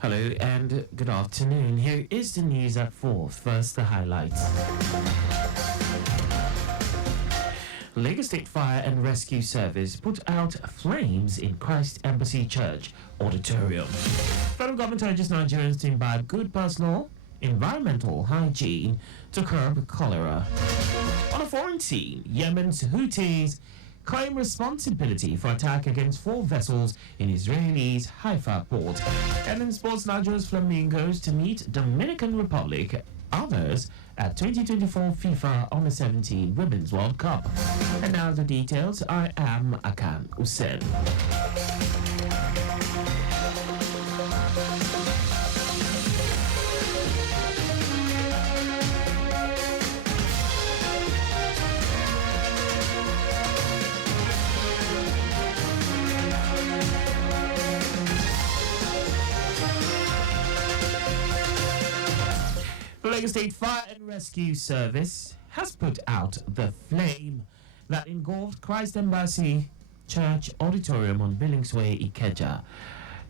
Hello and good afternoon. Here is the news at 4. First, the highlights. Lagos State Fire and Rescue Service put out flames in Christ Embassy Church auditorium. Federal government urges Nigerians to imbibe good personal, environmental hygiene to curb cholera. On a foreign scene, Yemen's Houthis claim responsibility for attack against 4 vessels in Israel's Haifa port. And in sports, Nigeria's Flamingos to meet Dominican Republic, others at 2024 FIFA Under-17 Women's World Cup. And now the details. I am Akan Usen. The Lagos State Fire and Rescue Service has put out the flame that engulfed Christ Embassy Church Auditorium on Billingsway, Ikeja.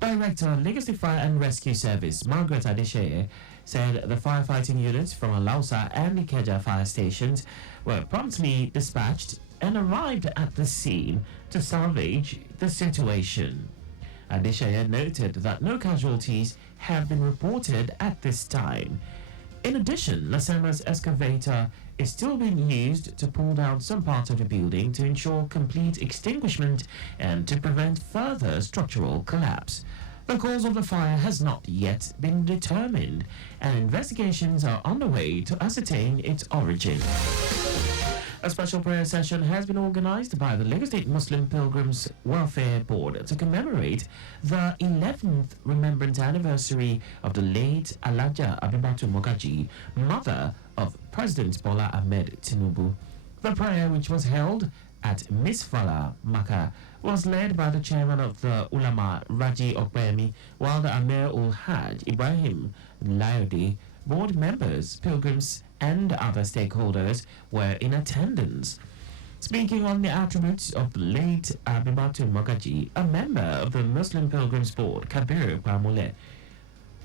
Director, Lagos State Fire and Rescue Service, Margaret Adesheye, said the firefighting units from Alausa and Ikeja fire stations were promptly dispatched and arrived at the scene to salvage the situation. Adesheye noted that no casualties have been reported at this time. In addition, Lasema's excavator is still being used to pull down some parts of the building to ensure complete extinguishment and to prevent further structural collapse. The cause of the fire has not yet been determined, and investigations are underway to ascertain its origin. A special prayer session has been organized by the Lagos State Muslim Pilgrims Welfare Board to commemorate the 11th remembrance anniversary of the late Alaja Abibatu Mogaji, mother of President Bola Ahmed Tinubu. The prayer, which was held at Misfala, Makkah, was led by the chairman of the Ulama, Raji Okpemi, while the Amir ul Hajj, Ibrahim Layode, board members, pilgrims, and other stakeholders were in attendance. Speaking on the attributes of the late Abibatu Mogaji, a member of the Muslim Pilgrims Board, Kabir Pamule,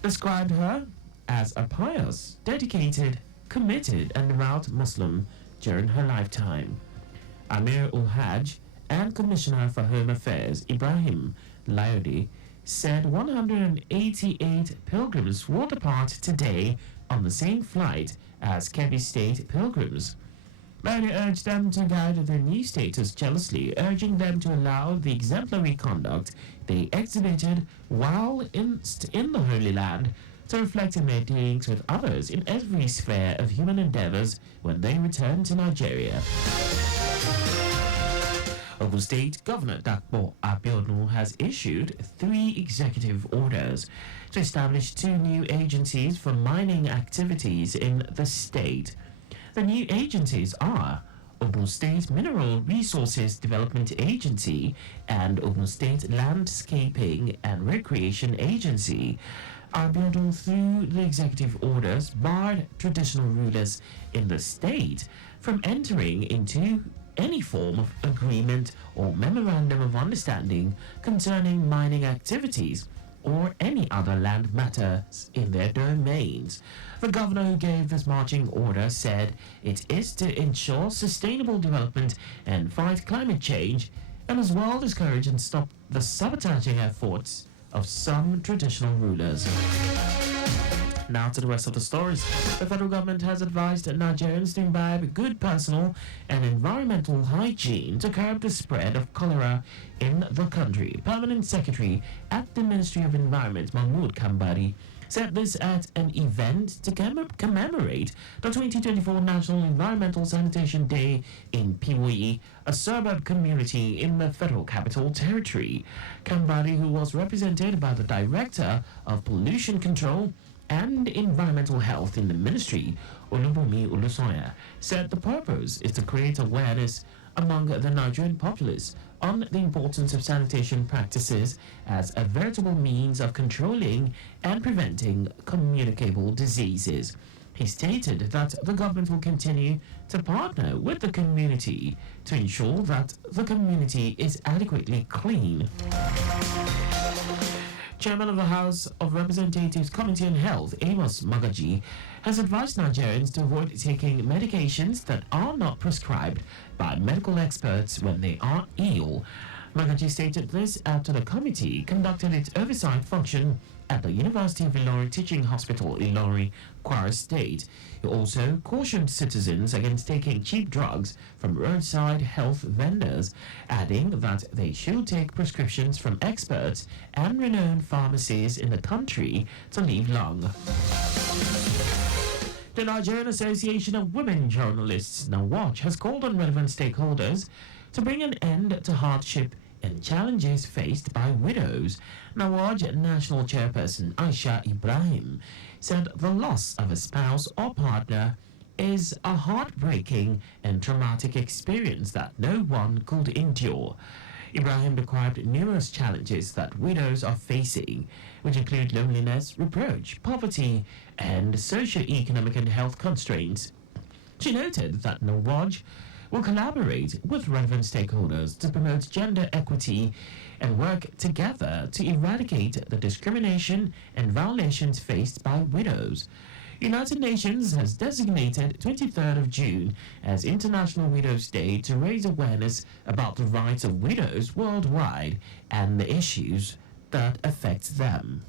described her as a pious, dedicated, committed, and devout Muslim during her lifetime. Amir ul Hajj and Commissioner for Home Affairs, Ibrahim Layode, said 188 pilgrims will depart today on the same flight as Kebbi State pilgrims. Layode urged them to guide their new status jealously, urging them to allow the exemplary conduct they exhibited while in the Holy Land to reflect in their dealings with others in every sphere of human endeavors when they return to Nigeria. Ogun State Governor Dakpo Abiodun has issued 3 executive orders to establish 2 new agencies for mining activities in the state. The new agencies are Ogun State Mineral Resources Development Agency and Ogun State Landscaping and Recreation Agency. Abiodun, through the executive orders, barred traditional rulers in the state from entering into any form of agreement or memorandum of understanding concerning mining activities or any other land matters in their domains. The governor who gave this marching order said it is to ensure sustainable development and fight climate change, and as well discourage and stop the sabotaging efforts of some traditional rulers. Now to the rest of the stories. The federal government has advised Nigerians to imbibe good personal and environmental hygiene to curb the spread of cholera in the country. Permanent Secretary at the Ministry of Environment, Mahmood Kambari, said this at an event to commemorate the 2024 National Environmental Sanitation Day in Piwoyi, a suburb community in the Federal Capital Territory. Kambari, who was represented by the Director of Pollution Control and Environmental Health in the Ministry, Olubunmi Olusoya, said the purpose is to create awareness among the Nigerian populace on the importance of sanitation practices as a veritable means of controlling and preventing communicable diseases. He stated that the government will continue to partner with the community to ensure that the community is adequately clean. Chairman of the House of Representatives Committee on Health, Amos Magaji, has advised Nigerians to avoid taking medications that are not prescribed by medical experts when they are ill. Magaji stated this after the committee conducted its oversight function at the University of Ilorin Teaching Hospital, Ilorin, Kwara State. He also cautioned citizens against taking cheap drugs from roadside health vendors, adding that they should take prescriptions from experts and renowned pharmacies in the country to live long. The Nigerian Association of Women Journalists, NAWAJ, has called on relevant stakeholders to bring an end to hardship and challenges faced by widows. NAWAJ National Chairperson Aisha Ibrahim said the loss of a spouse or partner is a heartbreaking and traumatic experience that no one could endure. Ibrahim described numerous challenges that widows are facing, which include loneliness, reproach, poverty, and socio-economic and health constraints. She noted that NAWAJ will collaborate with relevant stakeholders to promote gender equity and work together to eradicate the discrimination and violations faced by widows. United Nations has designated 23rd of June as International Widows' Day to raise awareness about the rights of widows worldwide and the issues that affect them.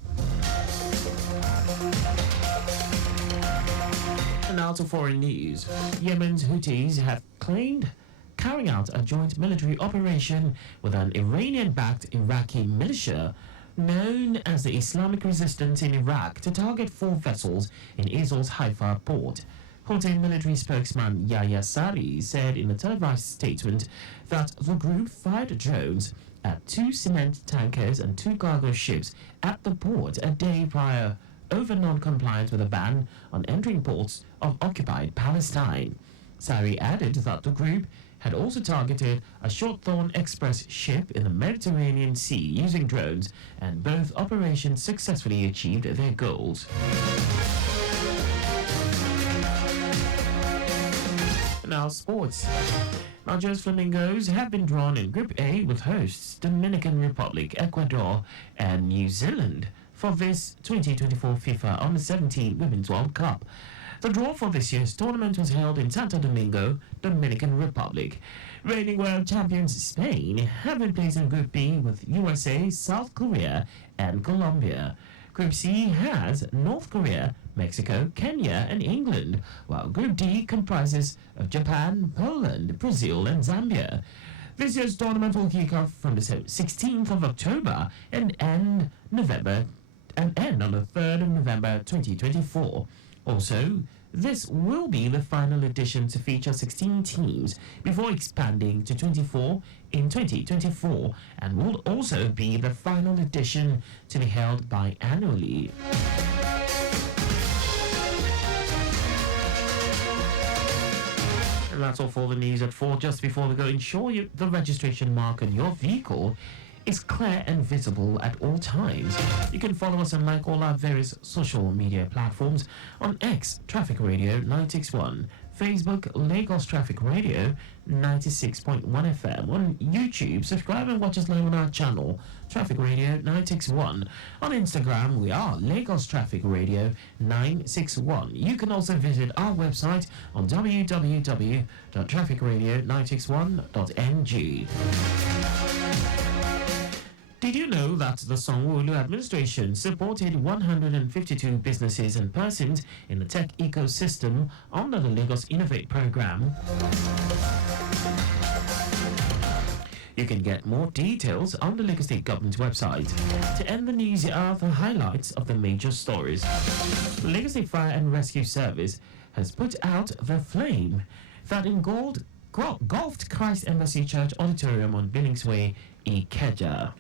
And now to foreign news. Yemen's Houthis have claimed carrying out a joint military operation with an Iranian-backed Iraqi militia known as the Islamic Resistance in Iraq to target 4 vessels in Israel's Haifa port. Houthi military spokesman Yahya Sari said in a televised statement that the group fired drones at 2 cement tankers and 2 cargo ships at the port a day prior over non-compliance with a ban on entering ports of occupied Palestine. Sari added that the group had also targeted a Short-Thorn Express ship in the Mediterranean Sea using drones, and both operations successfully achieved their goals. Now sports. Nigeria's Flamingos have been drawn in Group A with hosts Dominican Republic, Ecuador, and New Zealand for this 2024 FIFA Under-17 Women's World Cup. The draw for this year's tournament was held in Santo Domingo, Dominican Republic. Reigning world champions Spain have been placed in Group B with USA, South Korea, and Colombia. Group C has North Korea, Mexico, Kenya, and England, while Group D comprises of Japan, Poland, Brazil, and Zambia. This year's tournament will kick off from the 16th of October and end on the 3rd of November 2024. Also, this will be the final edition to feature 16 teams before expanding to 24 in 2024, and will also be the final edition to be held biannually. And that's all for the news at 4. Just before we go, ensure the registration mark on your vehicle is clear and visible at all times. You can follow us and like all our various social media platforms on X, Traffic Radio 961, Facebook, Lagos Traffic Radio 96.1 FM. On YouTube, subscribe and watch us live on our channel, Traffic Radio 961. On Instagram, we are Lagos Traffic Radio 961. You can also visit our website on www.trafficradio961.ng. Did you know that the Sanwo-Olu administration supported 152 businesses and persons in the tech ecosystem under the Lagos Innovate program? You can get more details on the Lagos State Government website. To end the news, here are the highlights of the major stories. The Lagos State Fire and Rescue Service has put out the flame that engulfed Christ Embassy Church Auditorium on Billingsway, Ikeja.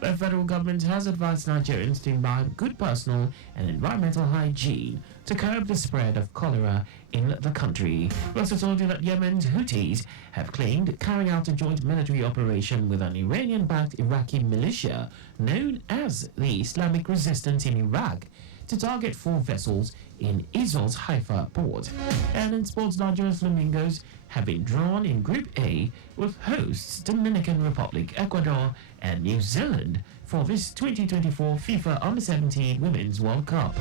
The federal government has advised Nigerians to imbibe good personal and environmental hygiene to curb the spread of cholera in the country. We also told you that Yemen's Houthis have claimed carrying out a joint military operation with an Iranian-backed Iraqi militia known as the Islamic Resistance in Iraq to target 4 vessels in Israel's Haifa port. And in sports, Nigeria's Flamingos have been drawn in Group A with hosts Dominican Republic, Ecuador, and New Zealand for this 2024 FIFA Under-17 Women's World Cup.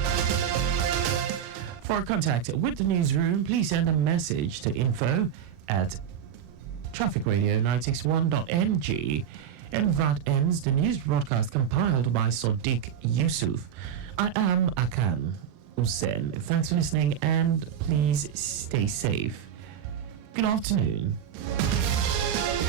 For contact with the newsroom, please send a message to info@trafficradio961.ng. And that ends the news broadcast compiled by Sadiq Yusuf. I am Akan Usen. Thanks for listening and please stay safe. Good afternoon.